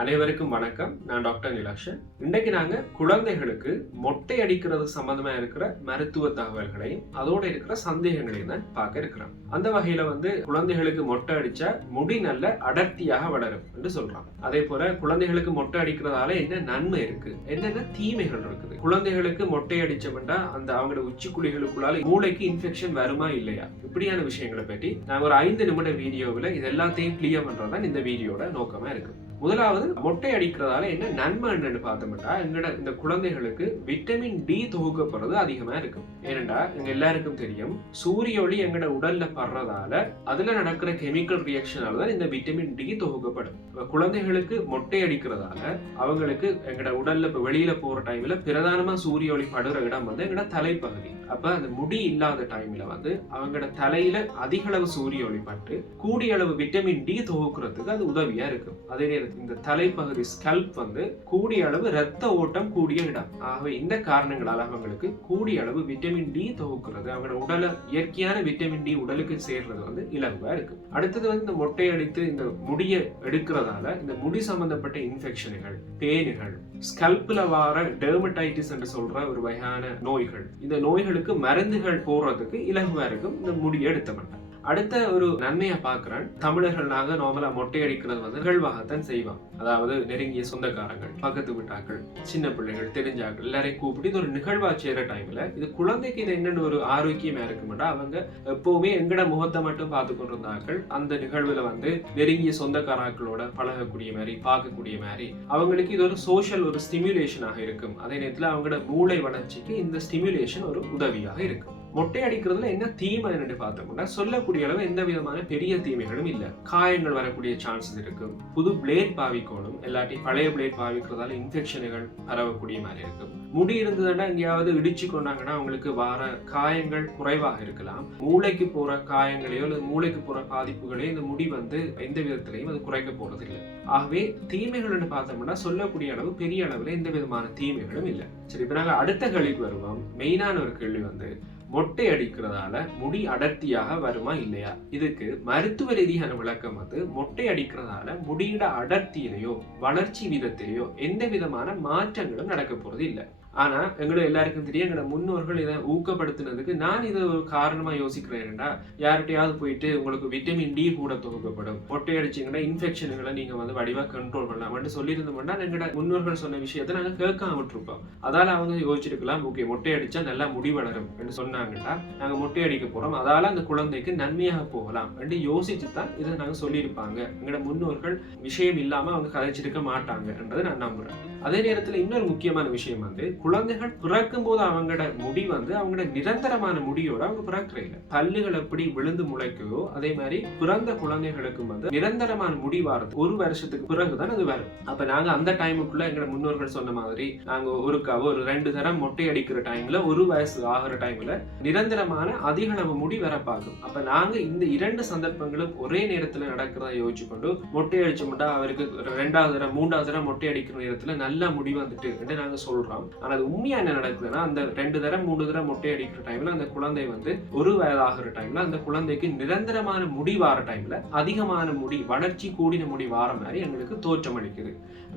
அனைவருக்கும் வணக்கம். நான் டாக்டர் நிலாஷன் இன்றைக்கு நாங்க குழந்தைகளுக்கு மொட்டை அடிக்கிறது சம்பந்தமா இருக்கிற மருத்துவ தகவல்களையும் அதோட இருக்கிற சந்தேகங்களையும் தான் பார்க்க இருக்கிறோம். அந்த வகையில வந்து குழந்தைகளுக்கு மொட்டை அடிச்சா முடி நல்ல அடர்த்தியாக வளரும் என்று சொல்றாங்க. அதே போல குழந்தைகளுக்கு மொட்டை அடிக்கிறதால என்ன நன்மை இருக்கு? என்னென்ன தீமைகள் இருக்குது? குழந்தைகளுக்கு மொட்டை அடிச்சோம்னா அந்த அவங்களோட உச்சிக்குழிகளுக்குள்ளால மூளைக்கு இன்ஃபெக்ஷன் வருமா இல்லையா? இப்படியான விஷயங்களை பற்றி நாங்க ஒரு ஐந்து நிமிட வீடியோவில் இது எல்லாத்தையும் கிளியர் பண்றதுதான் இந்த வீடியோட நோக்கமா இருக்கு. முதலாவது மொட்டை அடிக்கிறதால என்ன நன்மை என்னன்னு பார்த்தோம்னா எங்களோட இந்த குழந்தைகளுக்கு விட்டமின் டி தொகுக்கப்படுறது அதிகமா இருக்கும். ஏனண்டா எங்க எல்லாருக்கும் தெரியும் சூரிய ஒளி எங்கட உடல்ல படுறதால அதுல நடக்கிற கெமிக்கல் ரியாக்ஷனால தான் இந்த விட்டமின் டி தொகுக்கப்படும். குழந்தைகளுக்கு மொட்டை அடிக்கிறதால அவங்களுக்கு எங்கட உடல்ல வெளியில போற டைம்ல பிரதானமா சூரிய ஒளி படுற இடம் வந்து எங்கட தலைப்பகுதி. அப்ப அந்த முடி இல்லாத டைம்ல வந்து அவங்களோட தலையில அதிக அளவு சூரிய ஒளி பட்டு கூடிய அளவு விட்டமின் டி தொகுக்கிறதுக்கு அது உதவியா இருக்கும். அதே நேரத்தில் இந்த தலைப்பகுதி ஸ்கல்ப் வந்து கூடிய அளவு ரத்த ஓட்டம் கூடிய இடம். ஆகவே இந்த காரணங்களால் அவங்களுக்கு கூடிய அளவு விட்டமின் டி தொகுக்கிறது. அவங்களோட உடலை இயற்கையான விட்டமின் டி உடலுக்கு சேர்றது வந்து இலகுவா இருக்கு. அடுத்தது வந்து இந்த மொட்டை அடித்து இந்த முடியை எடுக்கிறதால இந்த முடி சம்பந்தப்பட்ட இன்ஃபெக்ஷன்கள் பேனுகள் ஸ்கல்ப்ல வார டெர்மடைட்டிஸ் என்று சொல்ற ஒரு வகையான நோய்கள். இந்த நோய்களுக்கு மருந்துகள் போடுறதுக்கு இலகுவா இருக்கும். இந்த முடியை எடுத்த மாட்டாங்க அடுத்த ஒரு நன்மையை பார்க்கிறேன். தமிழர்கள் நார்மலா மொட்டை அடிக்கிறது வந்து நிகழ்வாகத்தான் செய்வோம் அதாவது நெருங்கிய சொந்தக்காரங்கள் பக்கத்து வீட்டாக்கள் சின்ன பிள்ளைகள் தெரிஞ்சாக்கள் எல்லாரையும் கூப்பிட்டு இது ஒரு நிகழ்வா செய்யற டைம்ல இது குழந்தைக்கு இது என்னென்ன ஒரு ஆரோக்கியமா இருக்குமெண்டா அவங்க எப்பவுமே எங்கட முகத்தை மட்டும் பார்த்து கொண்டிருந்தார்கள். அந்த நிகழ்வுல வந்து நெருங்கிய சொந்தக்காராக்களோட பழகக்கூடிய மாதிரி பார்க்கக்கூடிய மாதிரி அவங்களுக்கு இது ஒரு சோஷியல் ஒரு ஸ்டிமுலேஷனாக இருக்கும். அதே நேரத்தில் அவங்களோட மூளை வளர்ச்சிக்கு இந்த ஸ்டிமுலேஷன் ஒரு உதவியாக இருக்கும். மொட்டை அடிக்கிறதுல என்ன தீமை என்னன்னு பார்த்தோம்னா சொல்லக்கூடிய அளவு எந்த விதமான பெரிய தீமைகளும் இல்லை. காயங்கள் வரக்கூடிய சான்சஸ் இருக்கும் புது பிளேட் பாவிக்கணும். எல்லாத்தையும் பழைய பிளேட் பாவிக்கிறதால இன்ஃபெக்ஷன்கள் பரவக்கூடிய மாதிரி இருக்கும் முடி இருந்ததுன்னா எங்கேயாவது இடிச்சு கொண்டாங்கன்னா அவங்களுக்கு வர காயங்கள் குறைவாக இருக்கலாம். மூளைக்கு போற காயங்களையோ அல்லது மூளைக்கு போற பாதிப்புகளையோ இந்த முடி வந்து எந்த விதத்திலையும் அது குறைக்க போறது இல்லை ஆகவே தீமைகள்னு பார்த்தோம்னா சொல்லக்கூடிய அளவு பெரிய அளவுல எந்த விதமான தீமைகளும் இல்லை. சரி இப்ப நாங்க அடுத்த கேள்விக்கு வருவோம். மெயினான ஒரு கேள்வி வந்து மொட்டை அடிக்கிறதால முடி அடர்த்தியாக வருமா இல்லையா? இதுக்கு மருத்துவ ரீதியான விளக்கம் வந்து மொட்டை அடிக்கிறதால முடியோட அடர்த்தியிலையோ வளர்ச்சி வீதத்திலேயோ எந்த விதமான மாற்றங்களும் நடக்க போறது இல்லை. ஆனா எங்களை எல்லாருக்கும் தெரியும் எங்களோட முன்னோர்கள் இதை ஊக்கப்படுத்தினதுக்கு நான் இதை ஒரு காரணமா யோசிக்கிறேன்டா யார்கிட்டயாவது போயிட்டு உங்களுக்கு விட்டமின் டி கூட தொகுக்கப்படும். மொட்டை அடிச்சிங்கன்னா இன்ஃபெக்ஷன்களை நீங்க வந்து வடிவா கண்ட்ரோல் பண்ணலாம். சொல்லியிருந்தோம்னா எங்களோட முன்னோர்கள் சொன்ன விஷயத்தை நாங்க கேட்காம விட்டுருப்போம் அதால அவங்க யோசிச்சிருக்கலாம் ஓகே மொட்டை அடிச்சா நல்லா முடி வளரும் என்று சொன்னாங்கன்னா நாங்க மொட்டை அடிக்க போறோம். அதால அந்த குழந்தைக்கு நன்மையாக போகலாம் என்று யோசிச்சு தான் இதை நாங்க சொல்லியிருப்பாங்க. எங்களோட முன்னோர்கள் விஷயம் இல்லாம அவங்க கதைச்சிருக்க மாட்டாங்கன்றதை நான் நம்புறேன். அதே நேரத்தில் இன்னொரு முக்கியமான விஷயம் வந்து குழந்தைகள் பிறக்கும் போது அவங்களோட முடி வந்து அவங்களோட நிரந்தரமான முடியோட அவங்க பிறக்கிறீங்க பல்லுகள் எப்படி விழுந்து முளைக்குதோ அதே மாதிரி பிறந்த குழந்தைகளுக்கும் வந்து நிரந்தரமான முடி வாரது ஒரு வருஷத்துக்கு பிறகுதான் அது வரும். அப்ப நாங்க அந்த டைமுக்குள்ள எங்களோட முன்னோர்கள் சொன்ன மாதிரி நாங்க ஒரு ஒரு ரெண்டு தரம் மொட்டை அடிக்கிற டைம்ல ஒரு வயசு ஆகிற டைம்ல நிரந்தரமான அதிக அளவு முடி வர பார்க்கும். அப்ப நாங்க இந்த இரண்டு சந்தர்ப்பங்களும் ஒரே நேரத்துல நடக்கிறதா யோசிச்சு கொண்டு மொட்டை அடிச்சோம்னா அவருக்கு ரெண்டாவது தரம் மூன்றாவது தரம் மொட்டை அடிக்கிற நேரத்துல நல்ல முடி வந்துட்டு என்று நாங்க சொல்றோம். ஆனா அது உண்மையா என்ன நடக்குதுன்னா அந்த ரெண்டு தரம் மூணு தரம் மொட்டை அடிக்கிற டைம்ல அந்த குழந்தை வந்து ஒரு வயதாகிற டைம்ல அந்த குழந்தைக்கு நிரந்தரமான முடி வார டைம்ல அதிகமான முடி வளர்ச்சி கூடின முடி வார மாதிரி எங்களுக்கு தோற்றம் அளிக்குது.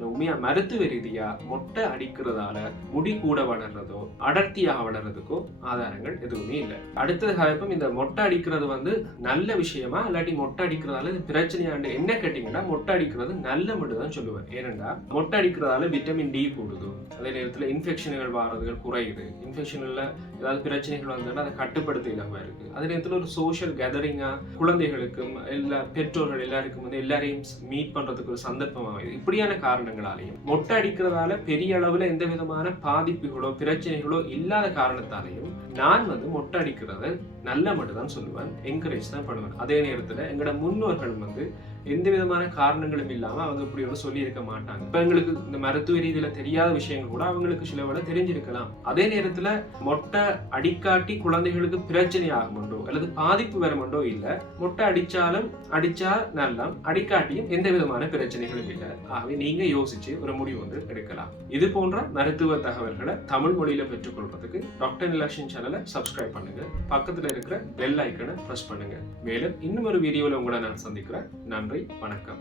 உண்மையா மருத்துவ ரீதியா மொட்டை அடிக்கிறதால முடி கூட வளர்றதோ அடர்த்தியாக வளர்றதுக்கோ ஆதாரங்கள் எதுவுமே இல்லை. அடுத்தது காலப்பும் இந்த மொட்டை அடிக்கிறது வந்து நல்ல விஷயமா இல்லாட்டி மொட்டை அடிக்கிறதால இது பிரச்சனையாண்டு என்ன கேட்டீங்கன்னா மொட்டை அடிக்கிறது நல்ல மட்டும் தான் சொல்லுவேன். ஏனென்றா மொட்டை அடிக்கிறதால விட்டமின் டி கூடுது அதே நேரத்தில் இன்ஃபெக்ஷன்கள் வாரதுகள் குறையுது. இன்ஃபெக்ஷனில் ஏதாவது பிரச்சனைகள் வந்ததுன்னா அதை கட்டுப்படுத்த இல்லாமல் இருக்கு. அதே நேரத்தில் ஒரு சோஷியல் கேதரிங்கா குழந்தைகளுக்கும் எல்லா பெற்றோர்கள் எல்லாருக்கும் வந்து எல்லாரையும் மீட் பண்றதுக்கு ஒரு சந்தர்ப்பம் அமையுது. இப்படியான காரணங்களாலையும். மொட்டை அடிக்கிறதால பெரிய அளவில் எந்த விதமான பாதிப்புகளோ பிரச்சனைகளோ இல்லாத காரணத்தாலையும் நான் வந்து மொட்டை அடிக்கிறத நல்ல மட்டும் தான் சொல்லுவேன் என்கரேஜ் தான் பண்ணுவேன். அதே நேரத்தில் எங்களோட முன்னோர்கள் வந்து எந்த விதமான காரணங்களும் இல்லாம அவங்க இப்படி ஒன்று சொல்லியிருக்க மாட்டாங்க. இப்ப எங்களுக்கு இந்த மருத்துவ ரீதியில தெரியாத விஷயங்கள் கூட அவங்களுக்கு சில விட தெரிஞ்சிருக்கலாம். அதே நேரத்துல மொட்டை அடிக்காட்டி குழந்தைகளுக்கு பிரச்சனை ஆகுமுண்டோ அல்லது பாதிப்பு வருமுண்டோ இல்ல மொட்டை அடிச்சாலும் அடிச்சா நல்லா அடிக்காட்டியும் எந்த விதமான பிரச்சனைகளும் இல்லை. ஆகவே நீங்க யோசிச்சு ஒரு முடிவு வந்து எடுக்கலாம். இது போன்ற மருத்துவ தகவல்களை தமிழ் மொழியில பெற்றுக்கொள்றதுக்கு டாக்டர் நிலக்ஷன் சேனலை சப்ஸ்கிரைப் பண்ணுங்க. பக்கத்துல இருக்கிற பெல் ஐக்கனை ப்ரெஸ் பண்ணுங்க. மேலும் இன்னும் ஒரு வீடியோவில் உங்களை நான் சந்திக்கிறேன். நன்றி. நன்றி வணக்கம்.